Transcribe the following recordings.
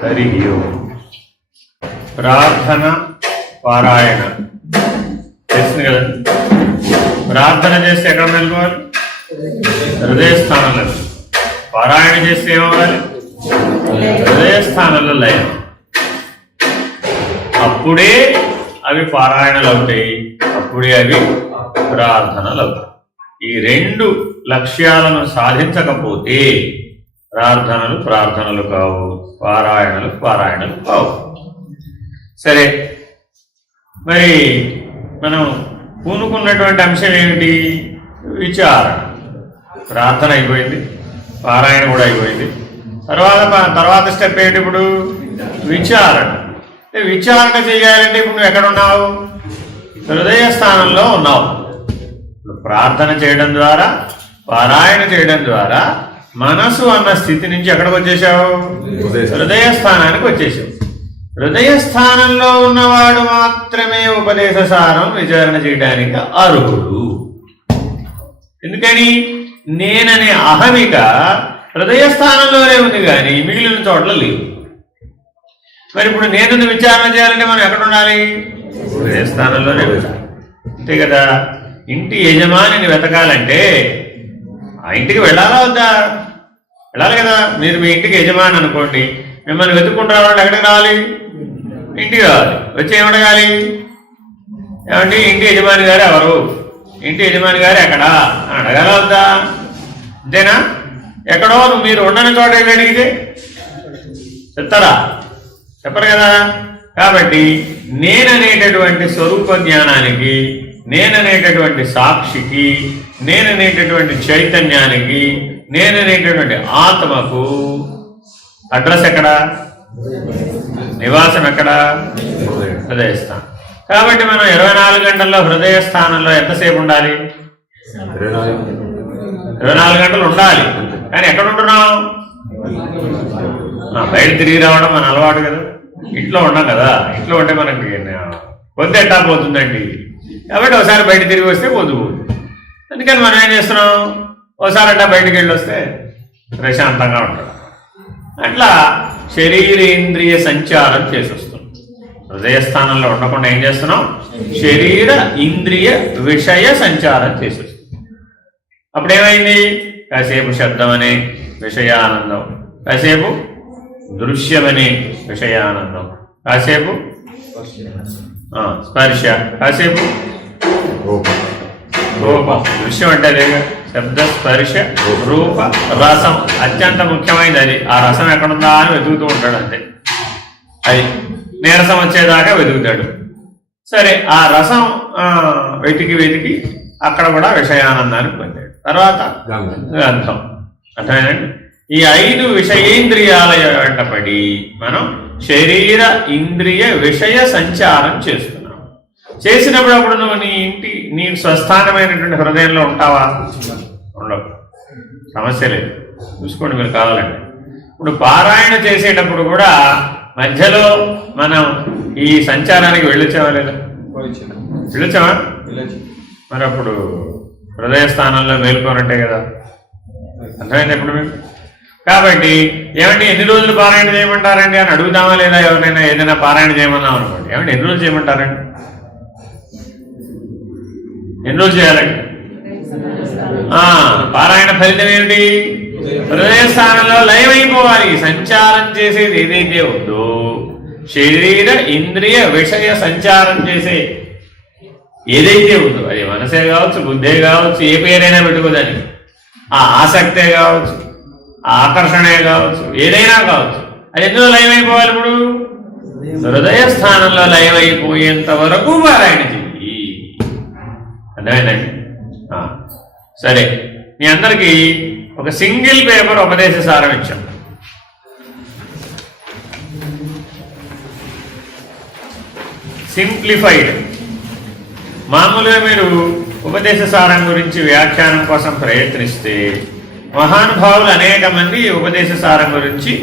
హరి ఓం. ప్రార్థన పారాయణ తెలిసింది కదా. ప్రార్థన చేస్తే ఎక్కడ మెలుకోవాలి? హృదయస్థానంలో. పారాయణ చేస్తే ఏమవ్వాలి? హృదయస్థానంలో లయం. అప్పుడే అవి పారాయణలు అవుతాయి, అప్పుడే అవి ప్రార్థనలు అవుతాయి. ఈ రెండు లక్ష్యాలను సాధించకపోతే ప్రార్థనలు కావు, పారాయణలు కావు. సరే, మరి మనం పూనుకున్నటువంటి అంశం ఏమిటి? విచారణ. ప్రార్థన అయిపోయింది, పారాయణ కూడా అయిపోయింది. తర్వాత స్టెప్ ఏంటి? ఇప్పుడు విచారణ. విచారణ చేయాలంటే ఇప్పుడు నువ్వు ఎక్కడున్నావు? హృదయ స్థానంలో ఉన్నావు. ప్రార్థన చేయడం ద్వారా, పారాయణ చేయడం ద్వారా మనసు అన్న స్థితి నుంచి ఎక్కడికి వచ్చేసావు? హృదయ స్థానానికి వచ్చేసావు. హృదయ స్థానంలో ఉన్నవాడు మాత్రమే ఉపదేశ సారం విచారణ చేయడానికి అర్హుడు. ఎందుకని? నేననే అహమిక హృదయ స్థానంలోనే ఉంది కానీ మిగిలిన చోట్ల లేదు. మరి ఇప్పుడు నేను విచారణ చేయాలంటే మనం ఎక్కడ ఉండాలి? హృదయ స్థానంలోనే ఉండాలి. అంతే కదా. ఇంటి యజమానిని వెతకాలంటే ఆ ఇంటికి వెళ్ళాలా వద్దా? వెళ్ళాలి కదా. మీరు మీ ఇంటికి యజమాని అనుకోండి, మిమ్మల్ని వెతుక్కుంటూ రావాలంటే ఎక్కడికి రావాలి? ఇంటికి రావాలి. వచ్చి ఏమడగాలి? ఏమండి ఇంటి యజమాని గారు ఎవరు? ఇంటి యజమాని గారు ఎక్కడా అని అడగాల వద్దా? అంతేనా? ఎక్కడో మీరు ఉండని చోట అడిగితే చెప్తారా? చెప్పరు కదా. కాబట్టి నేననేటటువంటి స్వరూప జ్ఞానానికి, నేననేటటువంటి సాక్షికి, నేననేటటువంటి చైతన్యానికి, నేననేటటువంటి ఆత్మకు అడ్రస్ ఎక్కడా? నివాసం ఎక్కడా? హృదయస్థానం. కాబట్టి మనం 24 గంటల్లో హృదయ స్థానంలో ఎంతసేపు ఉండాలి? 24 గంటలు ఉండాలి. కానీ ఎక్కడ ఉంటున్నాం? బయట తిరిగి రావడం మన అలవాటు కదా. ఇంట్లో ఉన్నాం కదా. ఇంట్లో ఉంటే మనకి పొద్దు ఎట్టా పోతుందండి. కాబట్టి ఒకసారి బయట తిరిగి వస్తే పోదు. అందుకని మనం ఏం చేస్తున్నాం? ఒకసారి అట్టా బయటికి వెళ్ళి వస్తే ప్రశాంతంగా ఉంటాం. అట్లా శరీరేంద్రియ సంచారం చేసి వస్తున్నాం. హృదయ స్థానంలో ఉండకుండా ఏం చేస్తున్నాం? శరీర ఇంద్రియ విషయ సంచారం చేసి వస్తున్నాం. అప్పుడేమైంది? కాసేపు శబ్దం అనే విషయానందం, కాసేపు దృశ్యమనే విషయానందం, కాసేపు స్పర్శ, కాసేపు రూపం. దృశ్యం అంటే అదే, శబ్ద స్పర్శ రూప రసం. అత్యంత ముఖ్యమైనది అది. ఆ రసం ఎక్కడుందా అని వెతుకుతూ ఉంటాడు. అంతే. అది నీరసం వచ్చేదాకా వెతుకుతాడు. సరే, ఆ రసం వెతికి అక్కడ కూడా విషయానందాన్ని పొందాడు. తర్వాత గంధం. అర్థమేనండి? ఈ 5 విషయేంద్రియాల వెంటపడి మనం శరీర ఇంద్రియ విషయ సంచారం చేస్తున్నాం. చేసినప్పుడు అప్పుడు నువ్వు నీ స్వస్థానమైనటువంటి హృదయంలో ఉంటావా? ఉండవు. సమస్య లేదు. చూసుకోండి మీరు కావాలండి. ఇప్పుడు పారాయణ చేసేటప్పుడు కూడా మధ్యలో మనం ఈ సంచారానికి వెళ్ళొచ్చావా లేదా? వెళ్ళొచ్చావా? మరి అప్పుడు హృదయ స్థానంలో మేల్కోనంటే కదా. అర్థమైంది ఇప్పుడు మీకు? కాబట్టి ఏమంటే ఎన్ని రోజులు పారాయణ చేయమంటారండి అని అడుగుదామా లేదా? ఎవరైనా ఏదైనా పారాయణ చేయమన్నాం అనుకోండి, ఏమంటే ఎన్ని రోజులు చేయమంటారండి? ఎన్ని రోజులు చేయాలండి? పారాయణ ఫలితం ఏమిటి? హృదయ స్థానంలో లయమైపోవాలి. సంచారం చేసేది ఏదైతే ఉందో, శరీర ఇంద్రియ విషయ సంచారం చేసే ఏదైతే ఉందో, అది మనసే కావచ్చు, బుద్ధే కావచ్చు, ఏ పేరైనా పెట్టుకోదని, ఆ ఆసక్తే కావచ్చు, ఆ ఆకర్షణే కావచ్చు, ఏదైనా కావచ్చు, అది ఎందులో లయమైపోవాలి? ఇప్పుడు హృదయ స్థానంలో లయమైపోయేంత వరకు పారాయణ చెయ్యి. అర్థమైందండి? సరే, మీ అందరికీ ఒక సింగిల్ పేపర్ ఉపదేశ సారం ఇచ్చాం. సింప్లిఫైడ్. మామూలుగా మీరు ఉపదేశ సారం గురించి వ్యాఖ్యానం కోసం ప్రయత్నిస్తే మహానుభావులు అనేక మంది ఉపదేశ సారం గురించి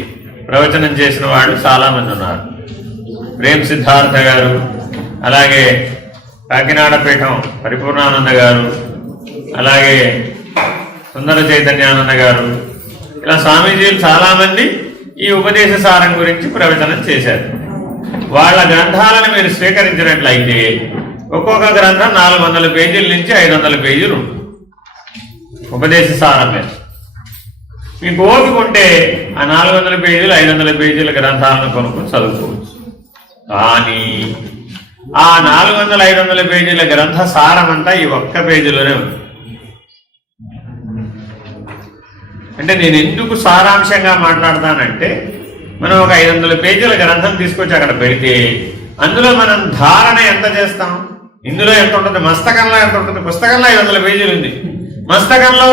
ప్రవచనం చేసిన వాళ్ళు చాలామంది ఉన్నారు. ప్రేమ్ సిద్ధార్థ గారు, అలాగే కాకినాడ పీఠం పరిపూర్ణానంద గారు, అలాగే సుందర చైతన్యానంద గారు, ఇలా స్వామీజీలు చాలామంది ఈ ఉపదేశ సారం గురించి ప్రవచనం చేశారు. వాళ్ళ గ్రంథాలను మీరు స్వీకరించినట్లయితే ఒక్కొక్క గ్రంథం 400 పేజీల నుంచి 500 పేజీలు ఉంటుంది ఉపదేశ సారం మీద. మీకు ఓపిక ఉంటే ఆ 400 పేజీలు 500 పేజీల గ్రంథాలను కొనుక్కొని చదువుకోవచ్చు. కానీ ఆ 400-500 పేజీల గ్రంథ సారం అంతా ఈ ఒక్క పేజీలోనే ఉంది. అంటే నేను ఎందుకు సారాంశంగా మాట్లాడతానంటే, మనం ఒక 500 పేజీల గ్రంథం తీసుకొచ్చి అక్కడ పెడితే అందులో మనం ధారణ ఎంత చేస్తాం, ఇందులో ఎంత ఉంటుంది, మస్తకంలో ఎంత ఉంటుంది. పుస్తకంలో 500 పేజీలు ఉంది, మస్తకంలో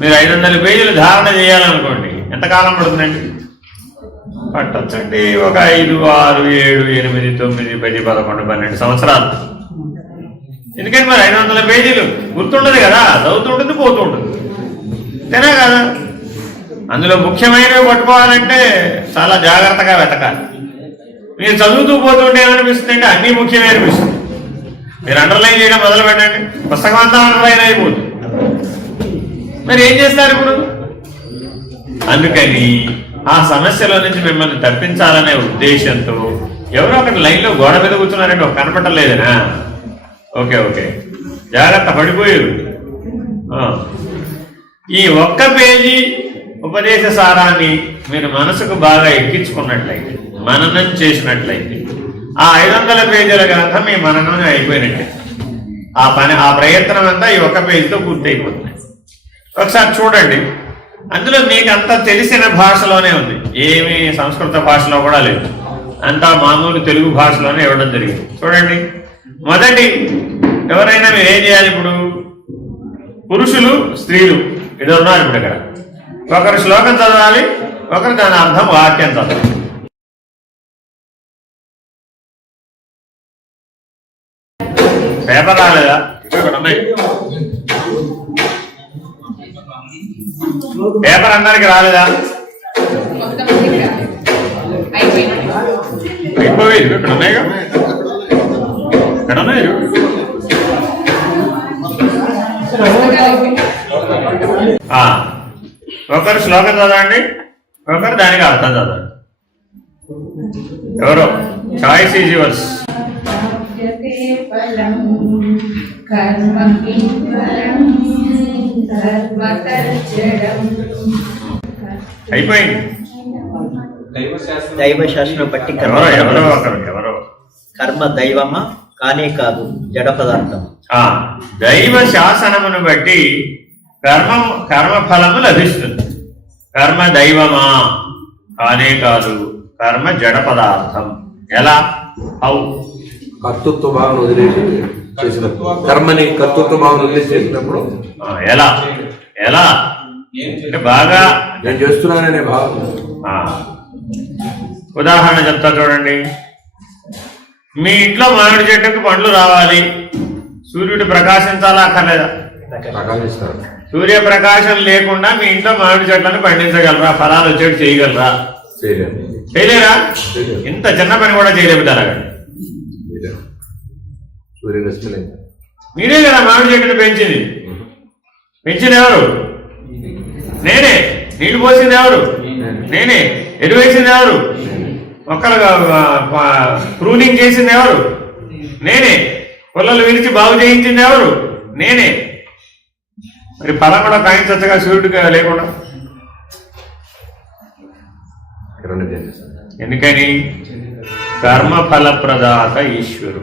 మీరు 500 పేజీలు ధారణ చేయాలనుకోండి ఎంతకాలం పడుతుందండి? పట్టొచ్చండి ఒక 5, 6, 7, 8, 9, 10, 11, 12 సంవత్సరాలు. ఎందుకంటే మరి 500 పేజీలు గుర్తుండదు కదా, చదువుతుంటుంది పోతూ ఉంటుంది అంతేనా కదా. అందులో ముఖ్యమైనవి పట్టుకోవాలంటే చాలా జాగ్రత్తగా వెతకాలి. మీరు చదువుతూ పోతుంటే ఏమనిపిస్తుంది అంటే అన్నీ ముఖ్యమే అనిపిస్తుంది. మీరు అండర్లైన్ చేయడం మొదలు పెట్టండి, పుస్తకం అంతా అండర్లైన్ అయిపోతుంది. మరి ఏం చేస్తారు ఇప్పుడు? అందుకని ఆ సమస్యలో నుంచి మిమ్మల్ని తప్పించాలనే ఉద్దేశంతో ఎవరో ఒకటి లైన్లో గోడ మీద కూర్చున్నారంటే ఒక కనపట్టలేదనా? ఓకే ఓకే జాగ్రత్త, పడిపోయారు. ఈ ఒక్క పేజీ ఉపదేశ సారాన్ని మీరు మనసుకు బాగా ఎక్కించుకున్నట్లయితే, మననం చేసినట్లయితే ఆ 500 పేజీల గ్రంథం మీ మననం అయిపోయినట్టే. ఆ ప్రయత్నం అంతా ఈ ఒక్క పేజీతో పూర్తయిపోతుంది. ఒకసారి చూడండి, అందులో మీకు అంతా తెలిసిన భాషలోనే ఉంది, ఏమీ సంస్కృత భాషలో కూడా లేదు, అంతా మామూలు తెలుగు భాషలోనే ఇవ్వడం జరిగింది. చూడండి, మొదటి ఎవరైనా మీరు ఏం చేయాలి? ఇప్పుడు పురుషులు స్త్రీలు ఇద్దరు ఉన్నారు. ఇప్పుడు ఇక్కడ ఒకరు శ్లోకం చదవాలి, ఒకరు దాని అర్థం వాక్యం చదవాలి. పేపర్ రాలేదా? పేపర్ అందరికి రాలేదా? అయిపోయి ఇక్కడ ఉన్నాయిగా, ఇక్కడ ఉన్నాయి. ఒకరు శ్లోకం చదవండి, ఒకరు దానికి అర్థం చదవండి. ఎవరో చాయిస్ ఈజ్ యువర్స్. అయిపోయింది. దైవ శాస్త్రం బట్టి ఎవరో కర్మ దైవమా కానే కాదు జడ పదార్థం. దైవ శాసనమును బట్టి కర్మఫలము లభిస్తుంది. కర్మ దైవమా కానే కాదు, కర్మ జడ పదార్థం. ఎలా? కర్తృత్వ భావన వదిలేసి చేసినప్పుడు, కర్మని కర్తృత్వ భావన వదిలేసి చేసినప్పుడు ఎలా ఎలా అంటే బాగా నేను చేస్తున్నాననే భావన. ఉదాహరణ చెప్తా చూడండి. మీ ఇంట్లో మామిడి చెట్టుకు పండ్లు రావాలి, సూర్యుడు ప్రకాశించాలా అక్కర్లేదా? ప్రకాశిస్తారు. సూర్యప్రకాశం లేకుండా మీ ఇంట్లో మామిడి చెట్లను పండించగలరా? ఫలాలు వచ్చేట్టు చేయగలరా? చేయలేరా? ఇంత చిన్న పని కూడా చేయలేకపోతే అలాగా. మీరే కదా మామిడి చెట్టును పెంచింది ఎవరు? నేనే. నీళ్లు పోసింది ఎవరు? నేనే. ఎరువేసింది ఎవరు? మొక్కలుగా ప్రూనింగ్ చేసింది ఎవరు? నేనే. పొలాలు విరిచి బాగు చేయించింది ఎవరు? నేనే. మరి ఫలం కూడా కాయించగా సూర్యుడిగా లేకుండా. ఎందుకని? కర్మఫల ప్రదాత ఈశ్వరుడు.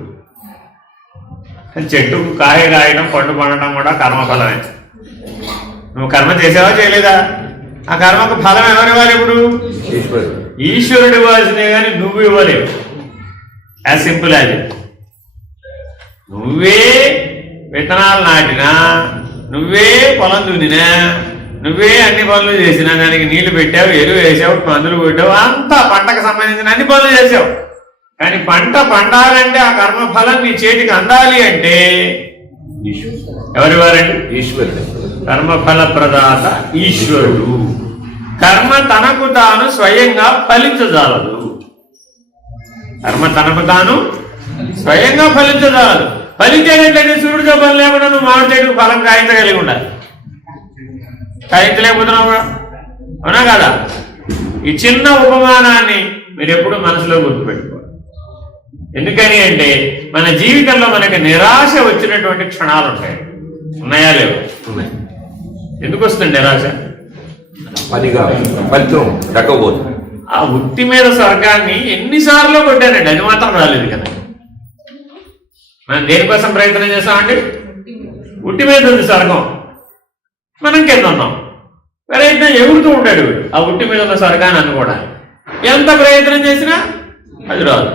చెట్టుకు కాయ కాయడం, పండు పండటం కూడా కర్మఫలమే. నువ్వు కర్మ చేసావా చేయలేదా? ఆ కర్మకు ఫలం ఎవరు ఇవ్వాలి? ఇప్పుడు ఈశ్వరుడు ఇవ్వాల్సిందే కానీ నువ్వు ఇవ్వలేవు. As simple as it. నువ్వే విత్తనాలు నాటినా, నువ్వే పొలం దున్నినా, నువ్వే అన్ని పనులు చేసినా, దానికి నీళ్లు పెట్టావు, ఎరువు వేసావు, మందులు పెట్టావు, అంతా పంటకు సంబంధించిన అన్ని పనులు చేసావు. కానీ పంట పండాలంటే ఆ కర్మఫలం నీ చేతికి అందాలి అంటే ఎవరివారండి? ఈశ్వరుడు. కర్మఫల ప్రదాత ఈశ్వరుడు. కర్మ తనకు తాను స్వయంగా ఫలించజాలదు. కర్మ తనకు తాను స్వయంగా ఫలించజాలదు. ఫలించేటట్లయితే సూర్యుడితో పని లేకుండా నువ్వు మామిడి చెట్టుకు ఫలం కాయించగలిగి ఉండాలి. కాయించలేకపోతున్నావు, అవునా కదా? ఈ చిన్న ఉపమానాన్ని మీరు ఎప్పుడు మనసులో గుర్తుపెట్టుకోవాలి. ఎందుకని అంటే మన జీవితంలో మనకి నిరాశ వచ్చినటువంటి క్షణాలు ఉంటాయి. ఉన్నాయా లేవు? ఉన్నాయి. ఎందుకు వస్తుంది నిరాశ? పనిగా ఫలితం దక్కబోతుంది. ఆ ఉట్టి మీద స్వర్గాన్ని ఎన్నిసార్లు కొట్టానండి, అది మాత్రం రాలేదు కదా. మనం దేనికోసం ప్రయత్నం చేస్తామండి? ఉట్టి మీద ఉంది స్వర్గం, మనం కింద ఉన్నాం. ప్రయత్నం ఎగురుతూ ఉంటాడు ఆ ఉట్టి మీద ఉన్న స్వర్గాన్ని అనుకోవడానికి. ఎంత ప్రయత్నం చేసినా అది రాదు.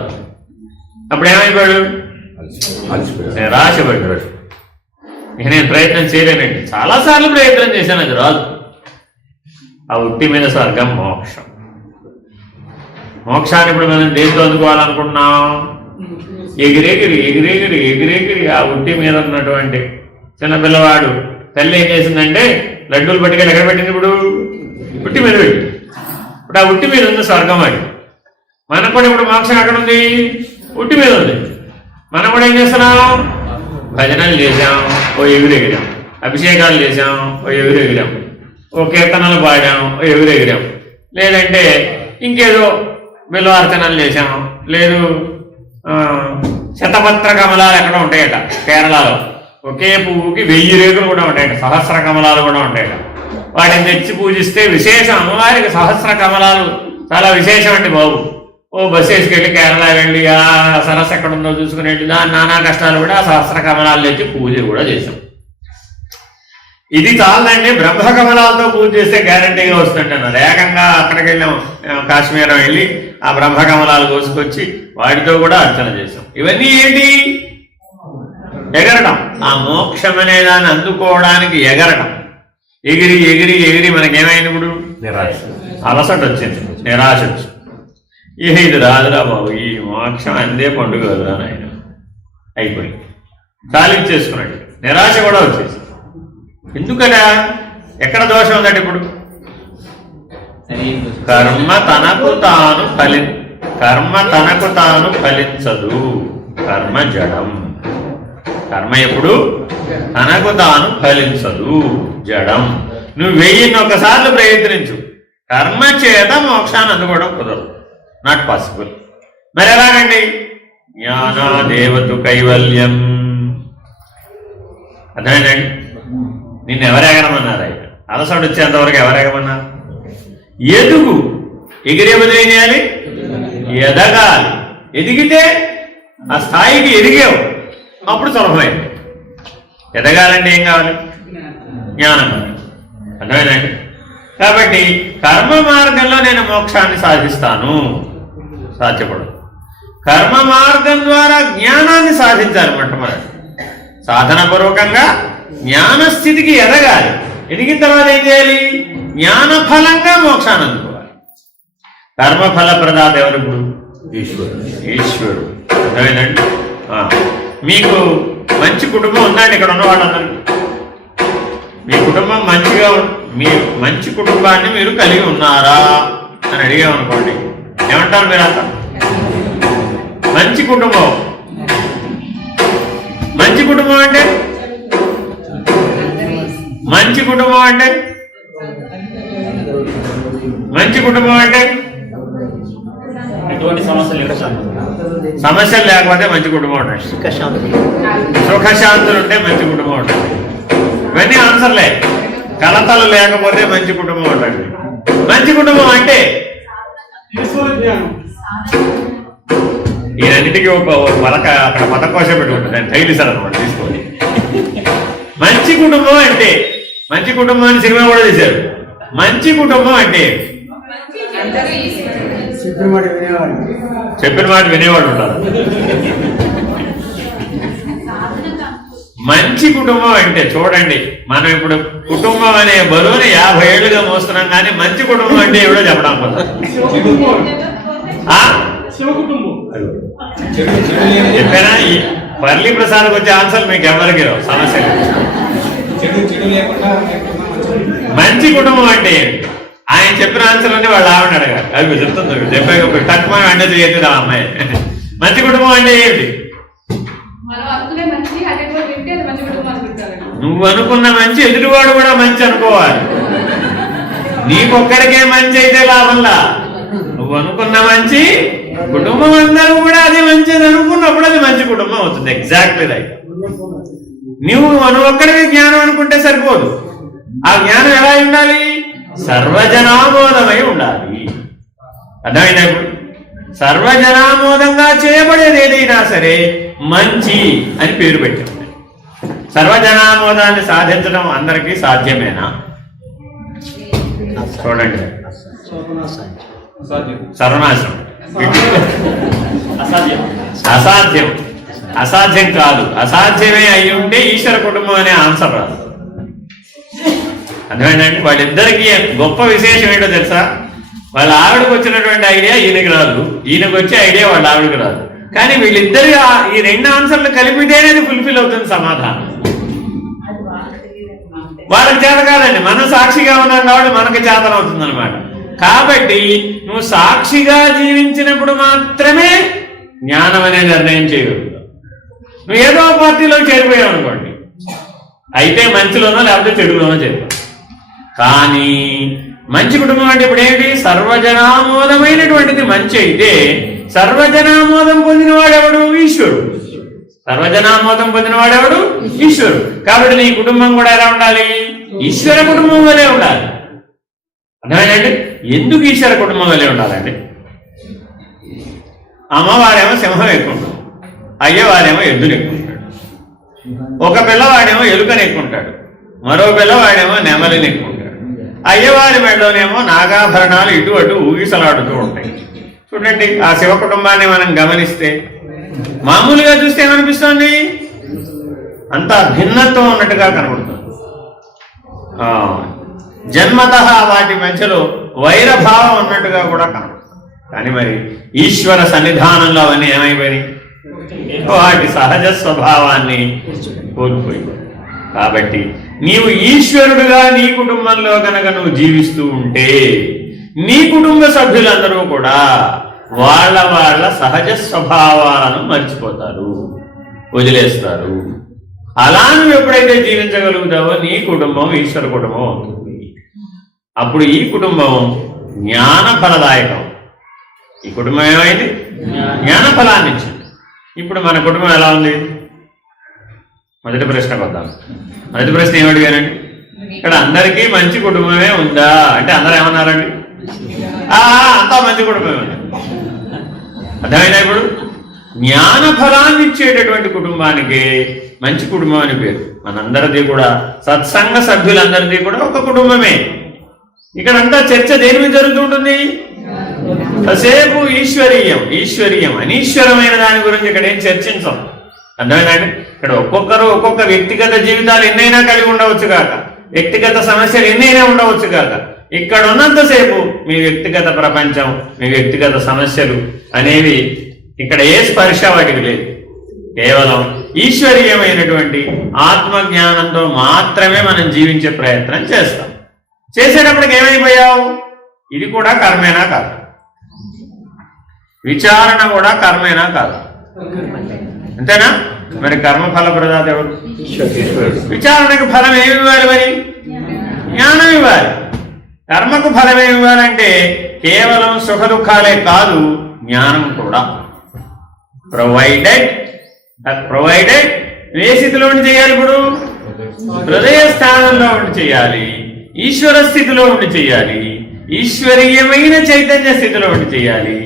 అప్పుడు ఏమైపోయాడు? నిరాశపడ్డాడు. ఇక నేను ప్రయత్నం చేయలేనండి, చాలాసార్లు ప్రయత్నం చేశాను, అది రాదు. ఆ ఉట్టి మీద స్వర్గం మోక్షం. మోక్షాన్ని ఇప్పుడు మనం దేంతో అందుకోవాలనుకుంటున్నాం? ఎగిరెగిరి ఎగిరెగిరి ఎగిరెగిరి ఆ ఉట్టి మీద ఉన్నటువంటి చిన్న పిల్లవాడు తల్లి ఏం చేసిందంటే లడ్డూలు పట్టుకెళ్ళి ఎక్కడ పెట్టింది? ఇప్పుడు ఉట్టి మీద పెట్టి. ఇప్పుడు ఆ ఉట్టి మీద ఉంది స్వర్గం. అది మనకు కూడా ఇప్పుడు మోక్షం ఎక్కడ ఉంది? ఉట్టి మీద ఉంది. మనం కూడా ఏం చేస్తున్నాం? భజనలు చేసాం, ఓ ఎగురెగిరాం. అభిషేకాలు చేసాం, ఓ ఎగురెగిరాం. ఓ కీర్తనలు పాడాం, ఓ ఎగురెగిరాం. లేదంటే ఇంకేదో బిల్వార్చనలు చేసాం. లేదు శతపత్ర కమలాలు ఎక్కడ ఉంటాయట కేరళలో. ఒకే పువ్వుకి 1000 రేకులు కూడా ఉంటాయట, సహస్ర కమలాలు కూడా ఉంటాయట. వాటిని తెచ్చి పూజిస్తే విశేషం. అమ్మవారికి సహస్ర కమలాలు చాలా విశేషం అండి బాబు. ఓ బస్సు వేసుకెళ్ళి కేరళ వెళ్ళి ఆ సరస్సు ఎక్కడ ఉందో చూసుకునేట్టు దాని నానా కష్టాలు కూడా ఆ సహస్ర కమలాలు తెచ్చి పూజ కూడా చేసాం. ఇది చాలండి, బ్రహ్మ కమలాలతో పూజ చేస్తే గ్యారంటీగా వస్తుంటున్నారు. ఏకంగా అక్కడికి వెళ్ళాం, కాశ్మీరం వెళ్ళి ఆ బ్రహ్మ కమలాలు కోసుకొచ్చి వాటితో కూడా అర్చన చేసాం. ఇవన్నీ ఏంటి? ఎగరటం. ఆ మోక్షం అనే దాన్ని అందుకోవడానికి ఎగరటం. ఎగిరి ఎగిరి ఎగిరి మనకేమైంది? ఇప్పుడు నిరాశ, అలసట వచ్చింది, నిరాశ వచ్చింది. ఇది రాదురా బాబు, ఈ మోక్షం అందే పండుగ కదరా నాయన. అయిపోయి సాలించేసుకున్నాడు. నిరాశ కూడా వచ్చేసి. ఎందుకట? ఎక్కడ దోషం ఉందంటే ఇప్పుడు కర్మ తనకు తాను ఫలించదు. కర్మ జడం. కర్మ ఎప్పుడు తనకు తాను ఫలించదు, జడం. నువ్వు 1001 ప్రయత్నించు, కర్మ చేత మోక్షాన్ని అందుకోవడం కుదరదు. Not possible. మరి ఎలాగండి? జ్ఞానాదేవతు కైవల్యం. అర్థమైందండి? నిన్ను ఎవరెగరమన్నారు? ఆయన అలసడు వచ్చేంతవరకు ఎవరెగమన్నారు? ఎదుగు. ఎగిరే బదులు ఏం చేయాలి? ఎదగాలి. ఎదిగితే ఆ స్థాయికి ఎదిగావు, అప్పుడు సులభమైంది. ఎదగాలంటే ఏం కావాలి? జ్ఞానం. అర్థమైందండి? కాబట్టి కర్మ మార్గంలో నేను మోక్షాన్ని సాధిస్తాను, సాధ్యపడదు. కర్మ మార్గం ద్వారా జ్ఞానాన్ని సాధించాలి. మొట్టమొదటి సాధన పూర్వకంగా జ్ఞానస్థితికి ఎదగాలి. ఎదిగిన తర్వాత ఏం చేయాలి? జ్ఞానఫలంగా మోక్షాన్ని అందుకోవాలి. కర్మఫల ప్రదాత ఎవరు? ఇప్పుడు ఈశ్వరుడు. అర్థమైందండి? మీకు మంచి కుటుంబం ఉందండి ఇక్కడ ఉన్న వాళ్ళందరికీ. మీ కుటుంబం మంచిగా, మీ మంచి కుటుంబాన్ని మీరు కలిగి ఉన్నారా అని అడిగామనుకోండి, ఏమంటారు మీరంతా? మంచి కుటుంబం. మంచి కుటుంబం అంటే మంచి కుటుంబం అంటే మంచి కుటుంబం అంటే ఎటువంటి సమస్యలు లేకపోతే మంచి కుటుంబం ఉంటుంది. సుఖశాంతులు ఉంటే మంచి కుటుంబం ఉంటుంది. ఇవన్నీ ఆన్సర్లే. కలతలు లేకపోతే మంచి కుటుంబం ఉంటుంది. మంచి కుటుంబం అంటే ఈయన్నిటికీ ఒక పలక అక్కడ పదకోశం పెట్టుకుంటుంది, దాన్ని తైలిసారు అనమాట తీసుకొని. మంచి కుటుంబం అంటే, మంచి కుటుంబాన్ని సినిమా కూడా తీశారు. మంచి కుటుంబం అంటే చెప్పిన మాట వినేవాడు ఉంటారు. మంచి కుటుంబం అంటే చూడండి, మనం ఇప్పుడు కుటుంబం అనే బరువుని 50 ఏళ్ళుగా మోస్తున్నాం, కానీ మంచి కుటుంబం అంటే ఎవడో చెప్పడం చెప్పానా? ఈ పర్లి ప్రసాద్కి వచ్చే ఆన్సర్ మీకు ఎవరికి రావు, సమస్య లేదు. మంచి కుటుంబం అంటే ఆయన చెప్పిన ఆన్సర్ అని వాళ్ళు ఆవిడ అడగాలి. అది చెప్తుంది, చెప్పాక తక్కువ అంటే చేయదు ఆ అమ్మాయి. మంచి కుటుంబం అంటే ఏంటి? నువ్వు అనుకున్న మంచి ఎదుటివాడు కూడా మంచి అనుకోవాలి. నీకొక్కడికే మంచి అయితే లాభంలా, నువ్వు అనుకున్న మంచి కుటుంబం అందరూ కూడా అది మంచిది అనుకున్నప్పుడు అది మంచి కుటుంబం అవుతుంది. Exactly right. నువ్వు ఒక్కడికి జ్ఞానం అనుకుంటే సరిపోదు. ఆ జ్ఞానం ఎలా ఉండాలి? సర్వజనామోదమై ఉండాలి. అర్థమైందా? ఇప్పుడు సర్వజనామోదంగా చేయబడేది ఏదైనా సరే మంచి అని పేరు పెట్టింది. సర్వజనామోదాన్ని సాధించడం అందరికీ సాధ్యమేనా? చూడండి, సర్వనాశనం అసాధ్యం. అసాధ్యం కాదు, అసాధ్యమే అయి ఉంటే ఈశ్వర కుటుంబం అనే ఆన్సర్ రాదు. అర్థమైందండి? వాళ్ళిద్దరికీ గొప్ప విశేషం ఏంటో తెలుసా? వాళ్ళ ఆవిడకు వచ్చినటువంటి ఐడియా ఈయనకి రాదు, ఈయనకు వచ్చే ఐడియా వాళ్ళ ఆవిడకి రాదు. కానీ వీళ్ళిద్దరు ఈ రెండు ఆన్సర్లు కలిపితేనే ఫుల్ఫిల్ అవుతుంది సమాధానం. వాళ్ళకి చేత కాదండి, మనం సాక్షిగా ఉన్నాం కాబట్టి మనకి చేతనం అవుతుంది అనమాట. కాబట్టి నువ్వు సాక్షిగా జీవించినప్పుడు మాత్రమే జ్ఞానం అనే నిర్ణయం చేయగలుగుతావు. నువ్వు ఏదో పార్టీలో చేరిపోయావు అనుకోండి, అయితే మంచిలోనో లేకపోతే చెడులోనో చేరిపోయావు. కానీ మంచి కుటుంబం అంటే ఇప్పుడు ఏంటి? సర్వజనామోదమైనటువంటిది మంచి అయితే సర్వజనామోదం పొందినవాడెవడు? ఈశ్వరుడు. సర్వజనామోదం పొందినవాడెవడు? ఈశ్వరుడు. కాబట్టి నీ కుటుంబం కూడా ఎలా ఉండాలి? ఈశ్వర కుటుంబం వలె ఉండాలి. అర్థమైందండి? ఎందుకు ఈశ్వర కుటుంబం వలె ఉండాలండి? అమ్మవారేమో సింహం ఎక్కుంటాడు, అయ్యవారేమో ఎద్దును ఎక్కుంటాడు. ఒక పిల్లవాడేమో ఎలుకని ఎక్కుంటాడు, మరో పిల్లవాడేమో నెమలిని ఎక్కుంటాడు. అయ్యవారి మెడలోనేమో నాగాభరణాలు ఇటు అటు ఊగిసలాడుతూ ఉంటాయి. చూడండి, ఆ శివ కుటుంబాన్ని మనం గమనిస్తే మామూలుగా చూస్తే ఏమనిపిస్తుంది? అంతా భిన్నత్వం ఉన్నట్టుగా కనబడుతుంది. జన్మతః వాటి మధ్యలో వైరభావం ఉన్నట్టుగా కూడా కనబడుతుంది. కానీ మరి ఈశ్వర సన్నిధానంలో అవన్నీ ఏమైపోయినాయి? వాటి సహజ స్వభావాన్ని కోల్పోయి. కాబట్టి నీవు ఈశ్వరుడుగా నీ కుటుంబంలో కనుక నువ్వు జీవిస్తూ ఉంటే నీ కుటుంబ సభ్యులందరూ కూడా వాళ్ళ వాళ్ళ సహజ స్వభావాలను మర్చిపోతారు, వదిలేస్తారు. అలా నువ్వు ఎప్పుడైతే జీవించగలుగుతావో నీ కుటుంబం ఈశ్వర కుటుంబం అవుతుంది. అప్పుడు ఈ కుటుంబం జ్ఞాన ఫలదాయకం. ఈ కుటుంబం ఏమైంది? జ్ఞాన ఫలాన్ని ఇచ్చింది. ఇప్పుడు మన కుటుంబం ఎలా ఉంది? మొదటి ప్రశ్నకు వద్దాం. మొదటి ప్రశ్న ఏమడిగానండి? ఇక్కడ అందరికీ మంచి కుటుంబమే ఉందా అంటే అందరూ ఏమన్నారండి? అంతా మంచి కుటుంబమే ఉంది. అర్థమైనా? ఇప్పుడు జ్ఞాన ఫలాన్ని ఇచ్చేటటువంటి కుటుంబానికి మంచి కుటుంబం అని పేరు. మనందరిది కూడా సత్సంగ సభ్యులందరిది కూడా ఒక కుటుంబమే. ఇక్కడంతా చర్చ దేని మీద జరుగుతుంటుంది? కాసేపు ఈశ్వరీయం అనీశ్వరమైన దాని గురించి ఇక్కడ ఏం చర్చించాం. అర్థమైందండి? ఇక్కడ ఒక్కొక్కరు ఒక్కొక్క వ్యక్తిగత జీవితాలు ఎన్నైనా కలిగి ఉండవచ్చు కాక, వ్యక్తిగత సమస్యలు ఎన్నైనా ఉండవచ్చు కాక, ఇక్కడ ఉన్నంతసేపు మీ వ్యక్తిగత ప్రపంచం, మీ వ్యక్తిగత సమస్యలు అనేవి ఇక్కడ ఏ స్పర్శ వాటికి లేదు. కేవలం ఈశ్వరీయమైనటువంటి ఆత్మజ్ఞానంతో మాత్రమే మనం జీవించే ప్రయత్నం చేస్తాం. చేసేటప్పటికి ఏమైపోయావు? ఇది కూడా కర్మేనా కాదు? విచారణ కూడా కర్మేనా కాదు? అంతేనా? మరి కర్మ ఫల ప్రదాత ఎవరు? విచారణకు ఫలం ఏమి ఇవ్వాలి? మరి జ్ఞానం ఇవ్వాలి. కర్మకు ఫలం ఏమి ఇవ్వాలంటే కేవలం సుఖ దుఃఖాలే కాదు, జ్ఞానం కూడా. ప్రొవైడెడ్ ఏ స్థితిలో ఉండి చేయాలి? ఇప్పుడు హృదయ స్థానంలో ఉండి చేయాలి, ఈశ్వర స్థితిలో ఉండి చేయాలి, ఈశ్వరీయమైన చైతన్య స్థితిలో ఉండి చేయాలి,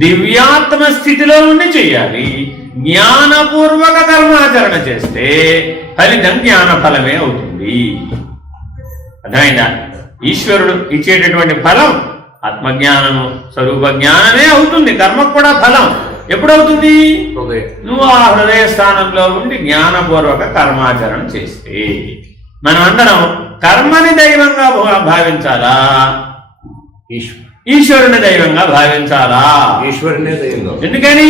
దివ్యాత్మ స్థితిలో ఉండి చేయాలి. జ్ఞానపూర్వక కర్మాచరణ చేస్తే ఫలితం జ్ఞాన ఫలమే అవుతుంది. అర్థమైందా? ఈశ్వరుడు ఇచ్చేటటువంటి ఫలం ఆత్మజ్ఞానము, స్వరూప జ్ఞానమే అవుతుంది. కర్మకు కూడా ఫలం ఎప్పుడవుతుంది? నువ్వు ఆ హృదయ స్థానంలో ఉండి జ్ఞానపూర్వక కర్మాచరణ చేస్తే. మనం అందరం కర్మని దైవంగా భావించాలా, ఈశ్వరుని దైవంగా భావించాలా? ఈశ్వరునే దైవంగా. ఎందుకని?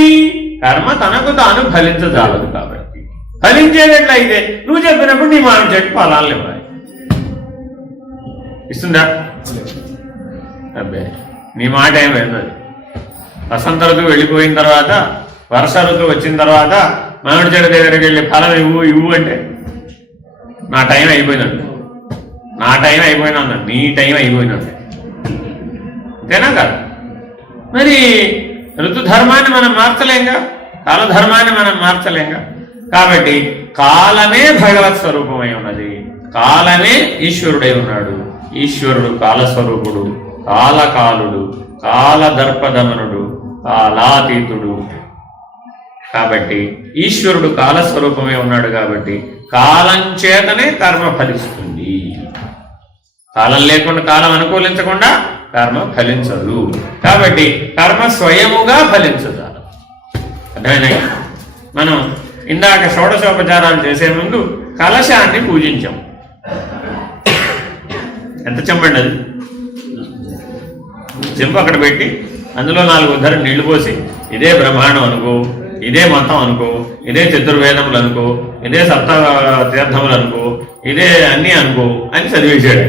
కర్మ తనకు తాను ఫలించజాలదు కాబట్టి. ఫలించేటట్లయితే నువ్వు చెప్పినప్పుడు నీ మాట చెట్టు ఫలాలు ఇవ్వాలి. ఇస్తుందా? అబ్బే, నీ మాట ఏం వెళ్ళదు. వసంత ఋతువు వెళ్ళిపోయిన తర్వాత, వర్ష ఋతువు వచ్చిన తర్వాత మామిడి చెట్టు దగ్గరికి వెళ్ళి ఫలం ఇవ్వు అంటే నా టైం అయిపోయినట్టు. నీ టైం అయిపోయినట్టు. అంతేనా కాదు? మరి ఋతుధర్మాన్ని మనం మార్చలేంగా, కాలధర్మాన్ని మనం మార్చలేంగా. కాబట్టి కాలమే భగవత్ స్వరూపమై ఉన్నది, కాలమే ఈశ్వరుడై ఉన్నాడు. ఈశ్వరుడు కాలస్వరూపుడు, కాలకాలుడు, కాలదర్పదమనుడు, కాలాతీతుడు. కాబట్టి ఈశ్వరుడు కాలస్వరూపమే ఉన్నాడు కాబట్టి కాలం చేతనే కర్మ ఫలిస్తుంది. కాలం లేకుండా, కాలం అనుకూలించకుండా కర్మ ఫలించదు. కాబట్టి కర్మ స్వయముగా ఫలించదు. అర్థమైనా? మనం ఇందాక షోడశోపచారాలు చేసే ముందు కలశాన్ని పూజించాం. ఎంత చెంబండి అది? చెంపు అక్కడ పెట్టి అందులో 4 ఉద్ధర నీళ్లు పోసి ఇదే బ్రహ్మాండం అనుకో, ఇదే మొత్తం అనుకో, ఇదే చతుర్వేదములు అనుకో, ఇదే సప్త తీర్థములు అనుకో, ఇదే అన్నీ అనుకో అని చదివేశాడు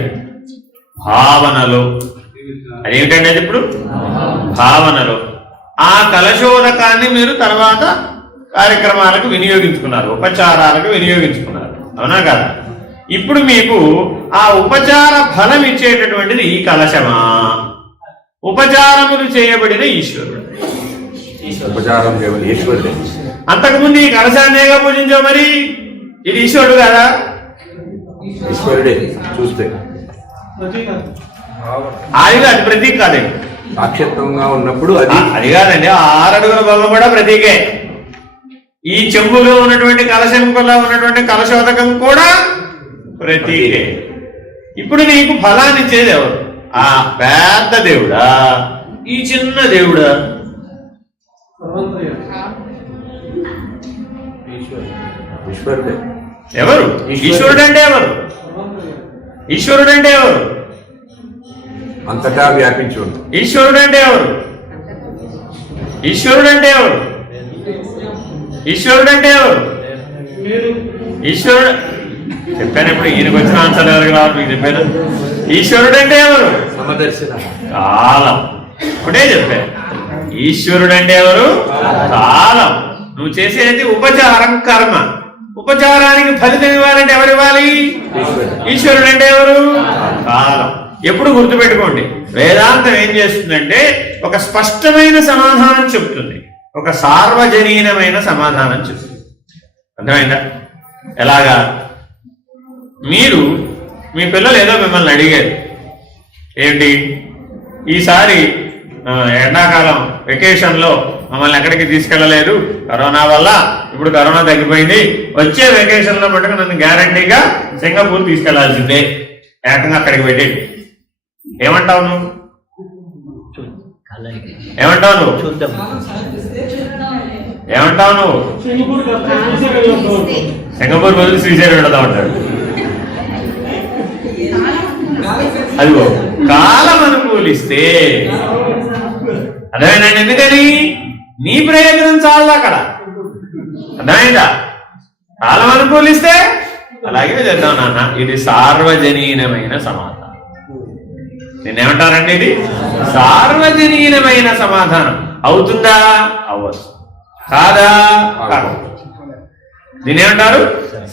భావనలో. అదేమిటండి అది? ఇప్పుడు భావనలో ఆ కలశోదకాన్ని మీరు తర్వాత కార్యక్రమాలకు వినియోగించుకున్నారు, ఉపచారాలకు వినియోగించుకున్నారు, అవునా కదా? ఇప్పుడు మీకు ఆ ఉపచార ఫలం ఇచ్చేటటువంటిది ఈ కలశమా, ఉపచారములు చేయబడిన ఈశ్వరుడు? ఉపచారం ఈశ్వరుడే. అంతకుముందు ఈ కలశాన్నేగా పూజించావు, మరి ఇది ఈశ్వరుడు కదా? ఈశ్వరుడే చూస్తే. అది ప్రతీక కాదండి, సాక్షిత్వంగా ఉన్నప్పుడు అది కాదండి. 6 అడుగుల బొమ్మ కూడా ప్రతీకే. ఈ చెంబులో ఉన్నటువంటి కలశంలో ఉన్నటువంటి కలశోదకం కూడా ప్రతీకే. ఇప్పుడు నీకు ఫలాన్ని ఇచ్చేది ఎవరు? ఆ పెద్ద దేవుడా, ఈ చిన్న దేవుడా? ఈశ్వరుడే. ఎవరు ఈశ్వరుడు అంటే? ఎవరు ఈశ్వరుడు అంటే? ఎవరు అంతటా వ్యాపించి ఉంది. ఈశ్వరుడు అంటే ఎవరు? ఈశ్వరుడు అంటే ఎవరు? ఈశ్వరుడు అంటే ఎవరు? ఈశ్వరుడు చెప్పాను. ఇప్పుడు ఈయనకు వచ్చిన ఆన్సర్ ఎవరికి రావాలి మీకు చెప్పాను. ఈశ్వరుడు అంటే ఎవరు? కాలం. ఒకటే చెప్పాను. ఈశ్వరుడు అంటే ఎవరు? కాలం. నువ్వు చేసేది ఉపచారం, కర్మ. ఉపచారానికి ఫలితం ఇవ్వాలంటే ఎవరు ఇవ్వాలి? ఈశ్వరుడు అంటే ఎవరు? కాలం. ఎప్పుడు గుర్తుపెట్టుకోండి, వేదాంతం ఏం చేస్తుందంటే ఒక స్పష్టమైన సమాధానం చెప్తుంది, ఒక సార్వజనీనమైన సమాధానం చెప్తుంది. అర్థమైందా? ఎలాగా? మీరు మీ పిల్లలు ఏదో మిమ్మల్ని అడిగారు, ఏంటి ఈసారి ఎండాకాలం వెకేషన్లో మమ్మల్ని ఎక్కడికి తీసుకెళ్ళలేదు కరోనా వల్ల, ఇప్పుడు కరోనా తగ్గిపోయింది, వచ్చే వెకేషన్లో మటుకు నన్ను గ్యారంటీగా సింగపూర్ తీసుకెళ్లాల్సిందే, ఏకంగా అక్కడికి పెట్టేది. ఏమంటావు నువ్వు? ఏమంటావు నువ్వు? ఏమంటావు నువ్వు? సింగపూర్ బదులు శ్రీశైలం వెళతా ఉంటాడు. అదిగో కాలం అనుకూలిస్తే అర్థమైందండి. ఎందుకని? నీ ప్రయోజనం చాలా అక్కడ. అర్థమైందా? కాలం అనుకూలిస్తే అలాగే చేద్దాం నాన్న. ఇది సార్వజనీనమైన సమాధానం. నేనేమంటానండి? ఇది సార్వజనీనమైన సమాధానం. అవుతుందా? అవ్వచ్చు. కాదా? కాదు. దీనేమంటారు?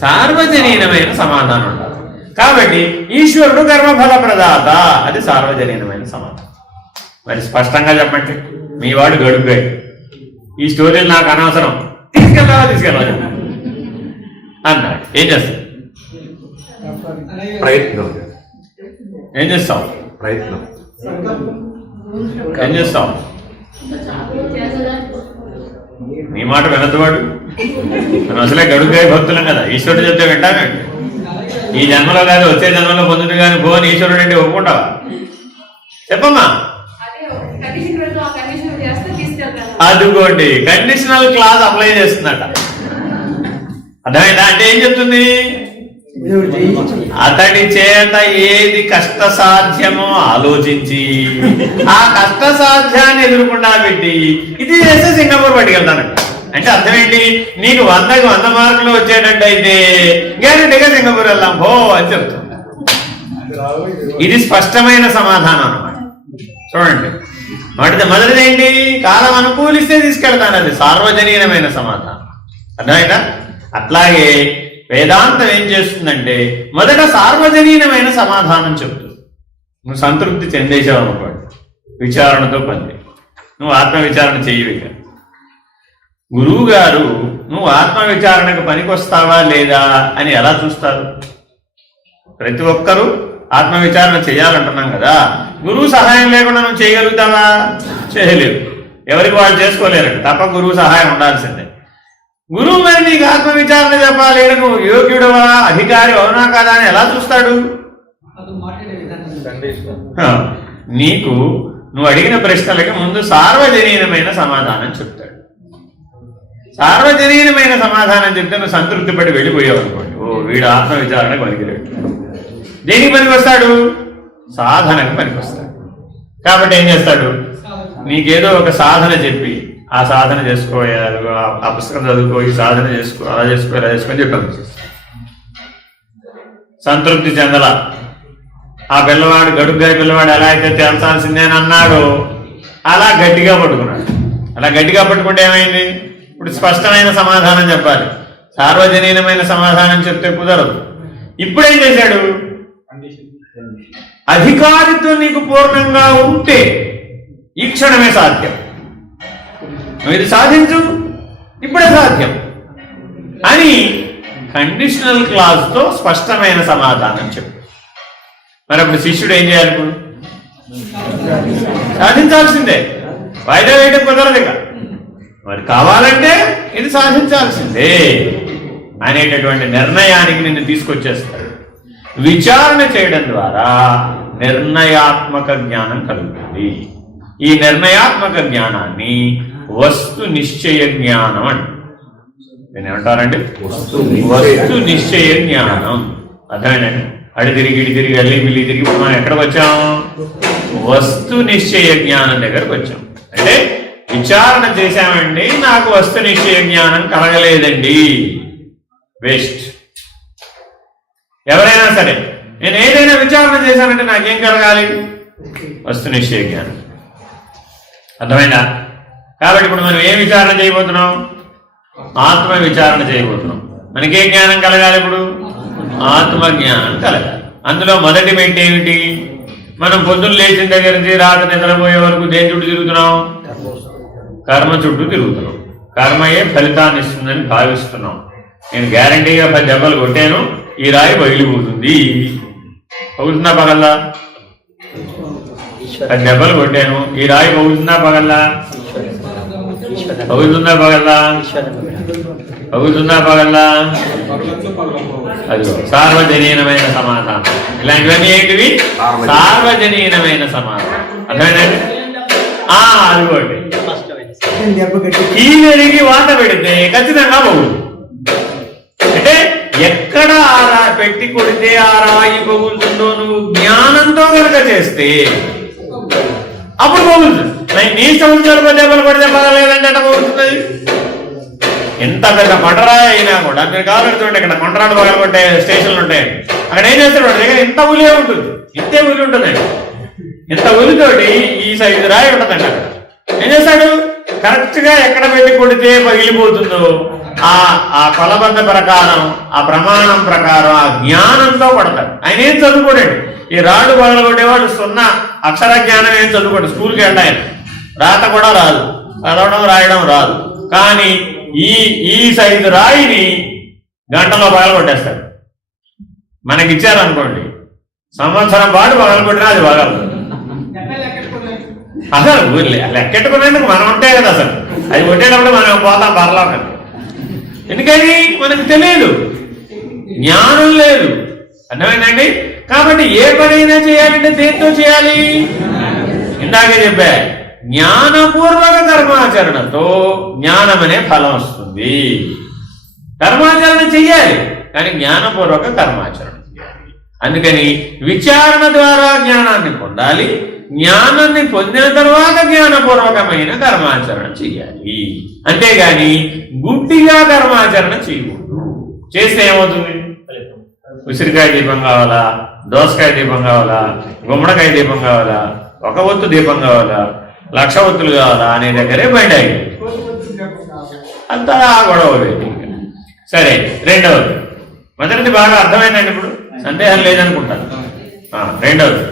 సార్వజనీనమైన సమాధానం ఉండాలి. కాబట్టి ఈశ్వరుడు కర్మఫల ప్రదాత, అది సార్వజనీనమైన సమాధానం. మరి స్పష్టంగా చెప్పండి. మీ వాడు గడుపుగాయి, ఈ స్టోరీలు నాకు అనవసరం, తీసుకెళ్ళాలి అన్నాడు. ఏం చేస్తావు? ప్రయత్నం. ఏం చేస్తావు? ప్రయత్నం. ఏం చేస్తావు? నీ మాట వినద్దువాడు. మనం అసలే గడుపుగాయ భక్తులం కదా, ఈశ్వరుడు చెప్తే వింటానండి. ఈ జన్మలో కాదు వచ్చే జన్మలో పొందుడు కానీ భువన్ ఈశ్వరుడు అంటే ఒప్పుకుంటావా? చెప్పమ్మా. అదిగోండి, కండిషనల్ క్లాస్ అప్లై చేస్తుందట. అర్థమైందా? అంటే ఏం చెప్తుంది? అతడి చేత ఏది కష్టసాధ్యమో ఆలోచించి ఆ కష్టసాధ్యాన్ని ఎదుర్కొండా పెట్టి ఇది చేస్తే సింగపూర్ పట్టుకెళ్తానంట. అంటే అర్థం ఏంటి? నీకు 100కి 100 మార్కులు వచ్చేటట్టు అయితే గ్యారెంటీగా సింగపూర్ వెళ్దాం హో అని చెప్తుంది. ఇది స్పష్టమైన సమాధానం అన్నమాట. చూడండి, మొదటిది ఏంటి? కాలం అనుకూలిస్తే తీసుకెళ్తాను, అది సార్వజనీనమైన సమాధానం. అర్థమైందా? అట్లాగే వేదాంతం ఏం చేస్తుందంటే మొదట సార్వజనీనమైన సమాధానం చెప్తుంది. నువ్వు సంతృప్తి చెందేసావు అనుకోండి, విచారణతో పని. నువ్వు ఆత్మవిచారణ చెయ్యవు. ఇక గురువు గారు నువ్వు ఆత్మవిచారణకు పనికొస్తావా లేదా అని ఎలా చూస్తారు? ప్రతి ఒక్కరూ ఆత్మవిచారణ చేయాలంటున్నాం కదా. గురువు సహాయం లేకుండా నువ్వు చేయగలుగుతావా? చేయలేవు. ఎవరికి వాళ్ళు చేసుకోలేరు, తప్ప గురువు సహాయం ఉండాల్సిందే. గురువు మరి నీకు ఆత్మవిచారణ చెప్పాలి, నువ్వు యోగ్యుడవా అధికారి అవునా కాదా అని ఎలా చూస్తాడు? నీకు నువ్వు అడిగిన ప్రశ్నలకి ముందు సార్వజనీనమైన సమాధానం చెప్తాడు. సార్వజనీనమైన సమాధానం చెప్తే నువ్వు సంతృప్తి పడి వెళ్ళిపోయావు అనుకోండి, ఓ వీడు ఆత్మవిచారణకు పనికిరాడు. దేనికి పనికొస్తాడు? సాధనకు పనికొస్తాడు. కాబట్టి ఏం చేస్తాడు? నీకేదో ఒక సాధన చెప్పి ఆ సాధన చేసుకోవాలి, ఆ పుస్తకం చదువుకో, ఈ సాధన చేసుకో, అలా చేసుకో, ఇలా చేసుకొని చెప్పాను. సంతృప్తి చెందల. ఆ పిల్లవాడు గడుగ్గా పిల్లవాడు ఎలా అయితే తేల్చాల్సిందే అని అన్నాడు, అలా గట్టిగా పట్టుకున్నాడు. అలా గట్టిగా పట్టుకుంటే ఏమైంది? ఇప్పుడు స్పష్టమైన సమాధానం చెప్పాలి. సార్వజనీనమైన సమాధానం చెప్తే కుదరదు. ఇప్పుడేం చేశాడు? అధికారితో నీకు పూర్ణంగా ఉంటే ఈ క్షణమే సాధ్యం, నువ్వు ఇది సాధించు, ఇప్పుడే సాధ్యం అని కండిషనల్ క్లాజ్తో స్పష్టమైన సమాధానం చెప్పు. మరి అప్పుడు శిష్యుడు ఏం చేయాలి? ఇప్పుడు సాధించాల్సిందే, వాయిదా వేయడం కుదరదు. ఇక మరి కావాలంటే ఇది సాధించాల్సిందే అనేటటువంటి నిర్ణయానికి నిన్ను తీసుకొచ్చేస్తాడు. విచారణ చేయడం ద్వారా నిర్ణయాత్మక జ్ఞానం కలుగుతుంది. ఈ నిర్ణయాత్మక జ్ఞానాన్ని వస్తు నిశ్చయ జ్ఞానం అంటారు. దీన్ని ఏమంటారండి? వస్తు నిశ్చయ జ్ఞానం. అర్థమేనండి? అడి తిరిగి ఇడి తిరిగి అల్లి బిల్లి తిరిగి మనం ఎక్కడికి వచ్చాము? వస్తు నిశ్చయ జ్ఞానం దగ్గరకు వచ్చాం. అంటే విచారణ చేశామండి, నాకు వస్తు నిశ్చయ జ్ఞానం కలగలేదండి, వేస్ట్. ఎవరైనా సరే నేను ఏదైనా విచారణ చేశానంటే నాకేం కలగాలి? వస్తు నిశ్చయ జ్ఞానం. అర్థమైందా? కాబట్టి ఇప్పుడు మనం ఏం విచారణ చేయబోతున్నాం? ఆత్మ విచారణ చేయబోతున్నాం. మనకే జ్ఞానం కలగాలి? ఇప్పుడు ఆత్మ జ్ఞానం కలగాలి. అందులో మొదటి మెట్టు ఏమిటి? మనం పొద్దున్న లేచిన దగ్గర నుంచి రాత్రి నిద్రపోయే వరకు దేని చుట్టూ తిరుగుతున్నాం? కర్మ చుట్టూ తిరుగుతున్నాం. కర్మయే ఫలితాన్ని ఇస్తుందని భావిస్తున్నాం. నేను గ్యారంటీగా 10 దెబ్బలు కొట్టాను, ఈ రాయి పగిలిపోతుంది. పగులుతుందా పగల్లా? 10 దెబ్బలు కొట్టాను, ఈ రాయి పగులుతుందా పగల్లా? పగులుతుందా పగల్లా? పగులుతుందా పగల్లా? అది సార్వజనీనమైన సమాధానం. ఇలాంటివన్నీ ఏంటివి? సార్వజనీనమైన సమాధానం. అర్థమైందండి? అదిగోండి, కీలెరిగి వాత పెడితే ఖచ్చితంగా పగులు. అంటే ఎక్కడ పెట్టి కొడితే ఆ రాయి పగులుతుందో నువ్వు జ్ఞానంతో కనుక చేస్తే అప్పుడు పగులుతుంది. నీ సంవత్సరాలు దెబ్బలు పడితే పగలేదంటే ఎట్లా పగులుతుంది? ఎంత పెద్ద కొండరాయి అయినా కూడా మీరు కావాలంటే చూడండి, ఇక్కడ కొండరాడు పగలగొట్టే స్టేషన్లు ఉంటాయండి. అక్కడ ఏం చేస్తాడు? దగ్గర ఇంత ఉలియే ఉంటుంది, ఇంతే ఉలి ఉంటుందండి. ఇంత ఉలితోటి ఈ సైజు రాయి ఉంటుందండి. అక్కడ ఏం చేస్తాడు? కరెక్ట్ గా ఎక్కడ పెట్టి కొడితే పగిలిపోతుందో ఆ కొలబద్ద ప్రకారం, ఆ ప్రమాణం ప్రకారం, ఆ జ్ఞానంతో కొడతాడు. ఆయన ఏం చదువుకోడండి. ఈ రాడు పగలగొట్టేవాడు 0 అక్షర జ్ఞానం ఏం చదువుకోడు. స్కూల్కి వెళ్ళాయన రాత కూడా రాదు, చదవడం రాయడం రాదు. కానీ ఈ సైజు రాయిని గంటలో పగలగొట్టేస్తాడు. మనకిచ్చారనుకోండి, సంవత్సరం పాటు పగలగొట్టినా అది పగలదు. అసలు లెక్కెట్టుకునేందుకు మనం ఉంటే కదా, అసలు అది కొట్టేటప్పుడు మనం పోతాం పర్లోకం. ఎందుకని? మనకు తెలియదు, జ్ఞానం లేదు. అర్థమైందండి? కాబట్టి ఏ పనైనా చేయాలంటే దేంతో చేయాలి? ఇందాకే చెప్పా, జ్ఞానపూర్వక కర్మాచరణతో జ్ఞానం అనే ఫలం వస్తుంది. కర్మాచరణ చెయ్యాలి, కానీ జ్ఞానపూర్వక కర్మాచరణ చేయాలి. అందుకని విచారణ ద్వారా జ్ఞానాన్ని పొందాలి. జ్ఞానాన్ని పొందిన తర్వాత జ్ఞానపూర్వకమైన కర్మాచరణ చెయ్యాలి. అంతేగాని గుడ్డిగా కర్మాచరణ చేయకూడదు. చేస్తే ఏమవుతుంది? ఉసిరికాయ దీపం కావాలా, దోసకాయ దీపం కావాలా, గుమ్మడికాయ దీపం కావాలా, 1 ఒత్తు దీపం కావాలా, 1,00,000 ఒత్తులు కావాలా అనే దగ్గరే బయట అంతా గొడవ. సరే, రెండవది. మొదటిది బాగా అర్థమైందండి, ఇప్పుడు సందేహం లేదనుకుంటాను. రెండవది